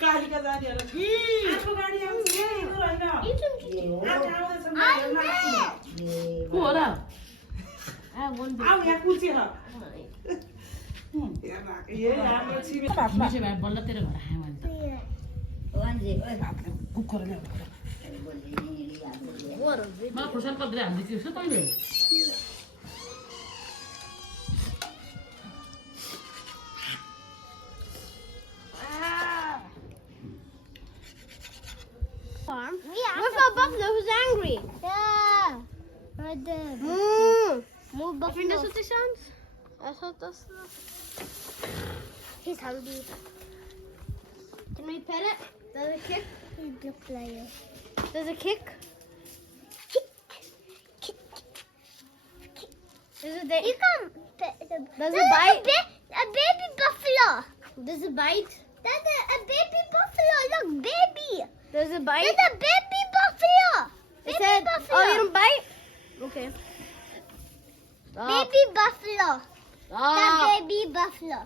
कालिका जानेहरु कि आफ्नो गाडी आउँछ को हो र आउ यहाँ कुचेर हाम्रो छिमे मान्छे भाइ बल्ल तेरो घर आयो कुकुरले मलाई खुर्सानी पत्रै हाल्दै थियो तैँले What's that buffalo who's angry? Yeah. Right there. More buffalo. I think that's what it sounds. That's what that's. He's hungry. Can we pet it? Does it kick? Good player. Does it kick? Kick. Does it you can pet the Does it bite? A baby buffalo. Does it bite? That's a baby buffalo. Look, baby. Does it bite? There's a baby buffalo. Baby buffalo. Oh, you don't bite? Okay. Stop. Baby buffalo. Stop. The baby buffalo.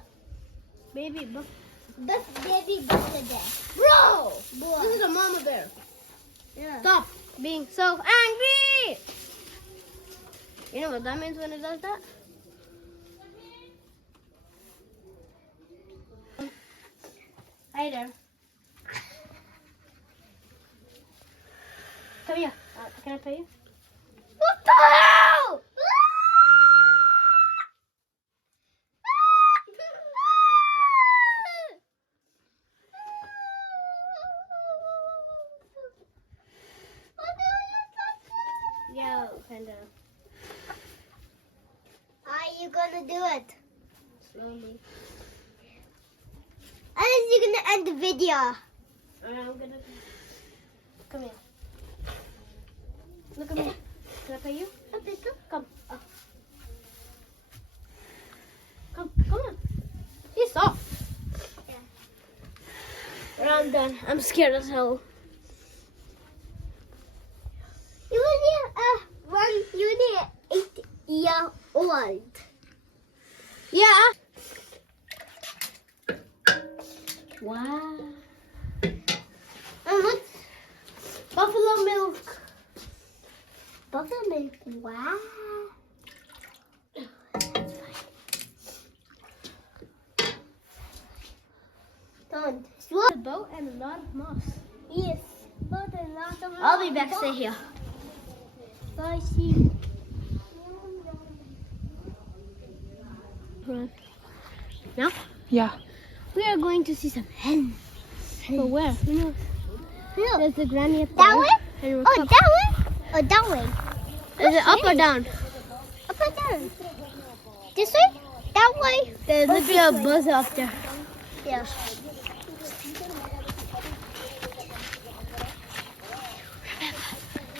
Baby buffalo. Baby buffalo there. Bro! Boy. This is a mama bear. Yeah. Stop being so angry. You know what that means when it does that? Hi there. Come here. Can I pay you? What the hell? Yeah, Panda. How are you gonna do it? Slowly. And then you're gonna end the video. I'm gonna. Come here. Look at me. Can I pay you? Come. Oh. Come on. He's soft. Yeah. Well, I'm done. I'm scared as hell. You need 8-year-old. Yeah. Wow. And what's buffalo milk? Buffalo milk. Wow. Done. A boat and a lot of moss. Yes. Boat and a lot of moss. I'll be back. Stay here. Bye. See you. Now? Yeah. We are going to see some hens. But where? No. There's the granny up there. That way? Oh, that way? Oh, that way. Is it up or down? Up or down? This way? That way? There's a bit of buzz up there. Yeah.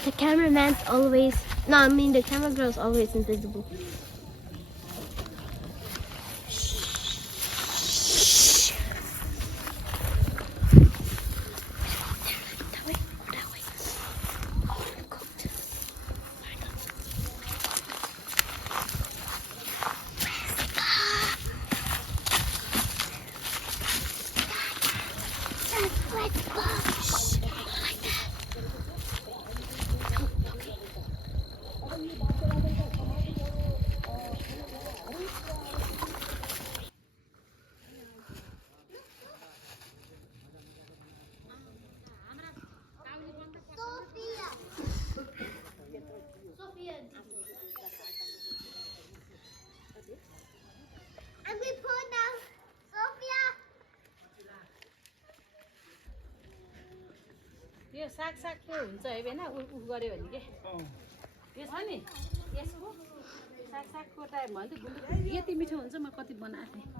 The cameraman's always... No, I mean the camera girl's always invisible. यो सागको हुन्छ है बेना उ गर्यो भने के यो छ नि यसको सागको टाइम भन्छ गुन्द्रुक यति मिठो हुन्छ म कति बनाएको थिएँ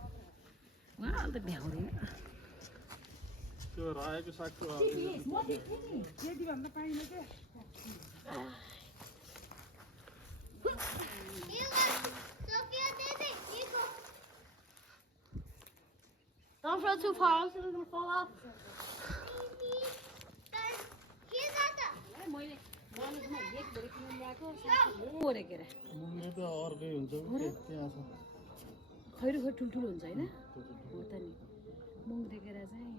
वहाँ अन्त भ्याउँदैन त्यो रायोको सागको म देख्थेँ नि यदि भन्न पाइने के Don't throw too far, else it's gonna fall off. मुङ्गे त अर्कै हुन्छ त्यहाँ छ खैरो खैरो ठुल्ठुलो हुन्छ होइन हो त नि मुङ्ग्रे केरा चाहिँ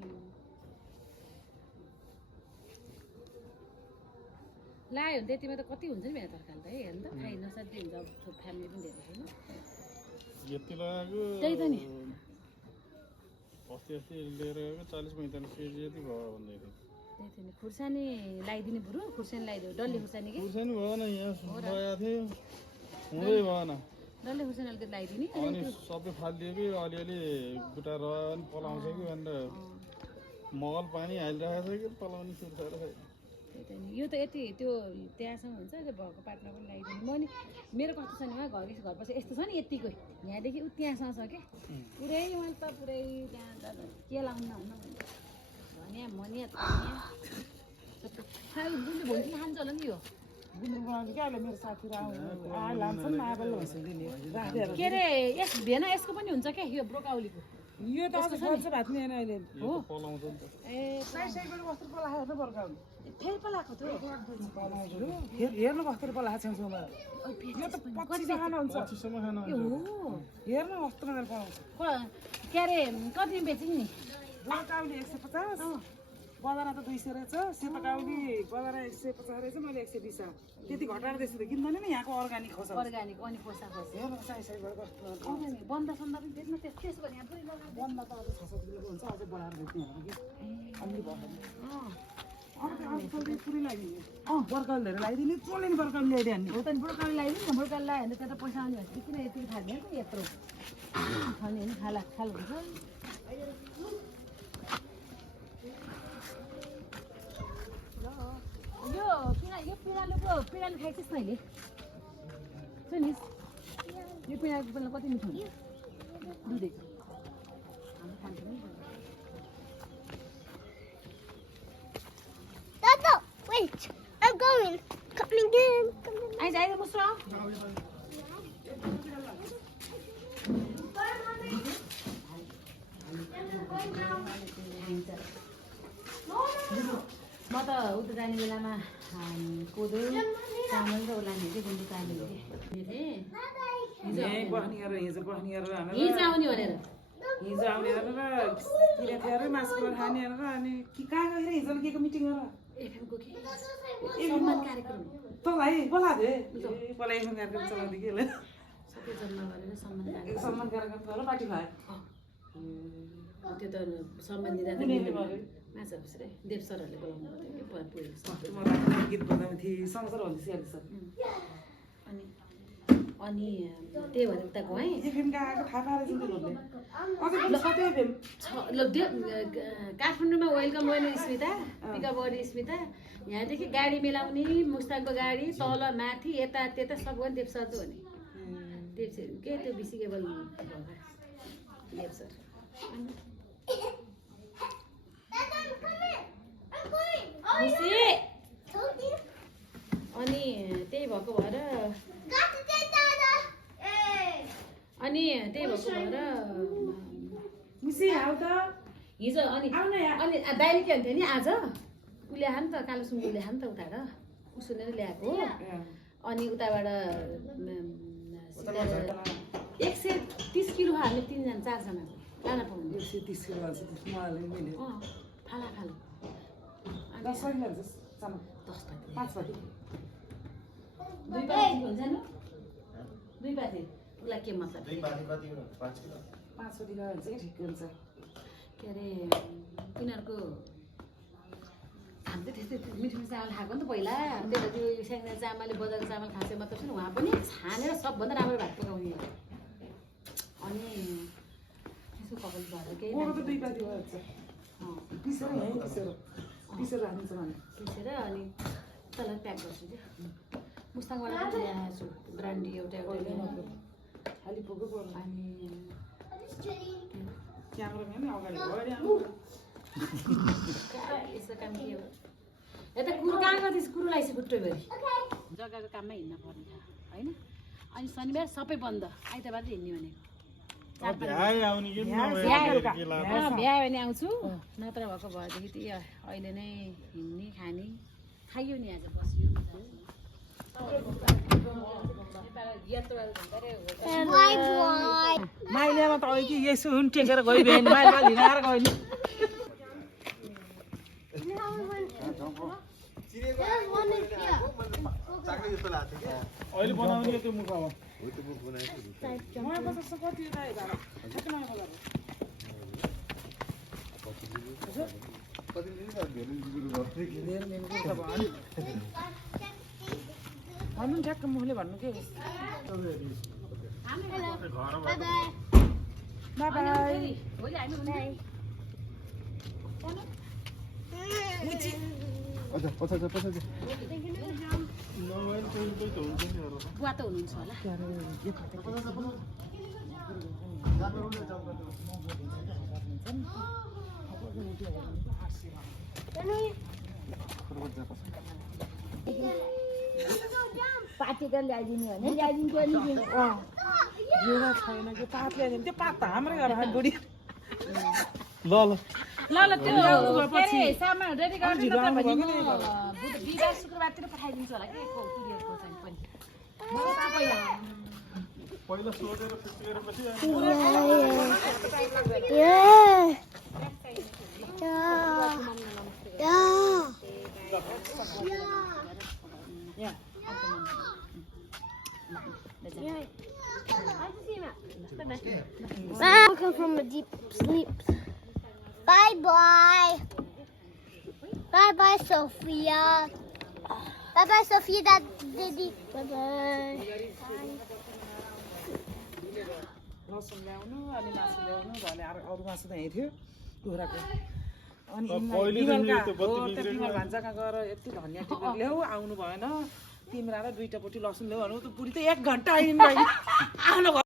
लायो भने त्यतिमा त कति हुन्छ नि मेरो तरकारी त है हेर्नु त खाइ नसाध्यै हुन्छ अब फ्यामिली पनि धेरै छैन यति लगाएको त्यही त नि अस्ति लिएर गएको 40-45 केजी यति भयो भन्दै थियो त्यही त नि खुर्सानी लगाइदिने बरु खुर्सानी लगाइदियो डल्ले खुर्सानी कि खुर्सानी भएन यहाँ लगाएको थियो हुँदै भएन डल्ले खुर्सानी अलिकति लगाइदिने अनि सबै फालिदियो कि अलिअलि बुटा रह्यो भने पलाउँछ कि भनेर मगल पानी हालिरहेको छ कि पलाउने सुर्ताएर खै त्यही त नि यो त यति त्यो त्यहाँसम्म हुन्छ त्यो भएको पाटमा पनि लगाइदिनु म नि मेरो कस्तो छ नि उहाँ घरपछि यस्तो छ नि यतिकै यहाँदेखि उ त्यहाँसम्म छ क्या पुरै मैले त पुरै त्यहाँ त के लाउनु हुन्न धनियाँ मनिया भोलि खान्छ होला नि यो गुन्द्रुक बनाउने क्या अहिले मेरो साथीहरू लान्छन् आबल भइसक्यो के अरे यस भेना यसको पनि हुन्छ क्या यो ब्रोकाउलीको यो त अझ बल्छ भात नि अहिले यो त पलाउँछ नि त ए साइडबाट कस्तो पलाएको हेर्नु बर्काउनु फेरि पलाएको थियो हेर्नु कस्तो पलाएको छेउछेउमा यो त 25 खाना हुन्छ 25 सम्म खान यो हो हेर्नु कस्तो मजाले पलाउँछ के अरे कति बेच्ने नि बर्काउली 150 बजारमा त 200 रहेछ सेतो काउली बजारमा 150 रहेछ मैले 120 त्यति घटाएर त्यसो त किन्दैन नि यहाँको अर्ग्यानिक खोज अर्ग्यानिक अनि खोसा खोस हेर्नु साइडबाट कस्तो अर्ग्यानिक बन्दा सन्दा पनि बेच्न त्यसो भने यहाँ पुरै लगाएर बन्द त अझ 600 किलोको हुन्छ अझै बढाएर बेच्ने हो कि अलि भयो अर्को पुरै लगाइदिने बर्काउलीहरू लगाइदिने चोले नि बर्काउली ल्याइदियो नि हो त नि ब्रोकाउली लगाइदिनु न ब्रोकाउली लगायो भने त्यता पैसा आउने भएपछि किन यति खाँदैन त यत्रो खाने नि खाल हुन्छ यो पिँडालु खाइछस् मैले सुनिस् यो पिँडालुको बेला कति मिठो हुन्छ दुधै हामी खान्छौँ नि Dada, wait. I'm going. Coming in. आइज मुस्रो म त उता जाने बेलामा कोदो चामल र लाने चाहिँ गुन्द्रुक आउने यहीँ बस्ने गरेर हिजो बस्ने गरेर हिजो आउने भनेर हिजो आउने गरेर किरातिहरू मासु खाने गरेर अनि कहाँ गएर हिजो के को मिटिङ गरेर एफएमको के सम्मान कार्यक्रम तँलाई बोलाएको थियो पहिला एफएम कार्यक्रम चलाउँदै कि सबै जम्मा गरेर सम्मान कार्यक्रम सम्मान कार्यक्रम गरेर पार्टी खायो त्यो त सम्मान दिँदा माछा खुसरे देव सरहरूले बोलाउनु थियो गीत बनाउने थिएँ सँगसँगै भन्दै सियाली सर अनि त्यही भएर उता गएँ एफएम गएको थाहा पाएर ल काठमाडौँमा वेलकम गर्ने स्मिता पिकअप गर्ने स्मिता यहाँदेखि गाडी मिलाउने मुस्ताङको गाडी तल माथि यता त्यता सब गर्ने देव सर त हो नि देव के त्यो बिसी केबल देव सर अनि त्यही भएको भएर हिजो अनि दाइले के भन्थ्यो नि आज उसले आयो नि त कालो सुँगुरले आयो नि त उताबाट उ सुनेर ल्याएको हो अनि उताबाट 130 किलो हामी 3जना 4जना लान पाउनु 130 किलो फाला फाला 10 पाती 2 पाती हुन्छ नि 2 पाती उसलाई के मतलब 2 पाती कति 5 किलो 5 पाती लगायो भने चाहिँ ठिक हुन्छ के अरे तिनीहरूको हामीले त्यस्तै मिठो चामल खाएको नि त पहिला त्यही त त्यो सानो चामलले बजारको चामल खान्छ मतलब छैन उहाँ पनि छानेर सबभन्दा राम्रो भात पकाउने अनि यसो कपाल भएर केही त 2 पाती भन्छ पिसेर राख्नुहुन्छ भने पिसेर अनि त्यसलाई प्याक गर्छु क्या मुस्ताङबाट पनि ल्याएको छु ब्रान्डी एउटा खालि पुगो पर्यो अनि क्यामेराम्यान अगाडि यस्तो काम के हो यता कुरो कहाँ गर्दैछ कुरो लगाइसक्यो खुट्टै भरि जग्गाको काममा हिँड्न पर्ने होइन अनि शनिबार सबै बन्द आइतबार हिँड्ने भनेको भ्यायो भने आउँछु नत्र भएको भएदेखि अहिले नै हिँड्ने खाने खाइयो नि आज बसियो माइलेमा त अघि कि यसो हुन् टेकेर गयो बिहान माइलमा लिन आएर गयो नि अहिले बनाउने त्यो मुखमा नयाँ बजार चाहिँ कति यता यता कति नयाँ बजार भन्नु नि ठ्याक्क मुखले भन्नु के बाई बाई बुवा त हुनुहुन्छ होला पार्टीको ल्याइदिनु भने ल्याइदिन्थ्यो नि जेरा छैन कि पात ल्याइदिनु त्यो पात त हाम्रै घर खाने बुढी ल ल ल त्यो के अरे सामान रेडी गर्नु त भने म बिहिबार शुक्रबारतिर पठाइदिन्छु होला के कुरियरको चाहिँ पनि पहिला सोधेर फिटेर पछि Welcome from a deep sleep. Bye bye. Bye bye, Sophia. Bye bye, Sophia, Daddy. Bye bye. लसुन ल्याउनु अनि मासु ल्याउनु भने अरू मासु त यहीँ थियो कुखुराको अनि बिमल भान्साका गएर यति धनियाँ टिपेर ल्याऊ आउनु भएन तिम्रो र दुईटा पोटी लसुन ल्याऊ भन्नु त बुढी त 1 घन्टा आइदिनु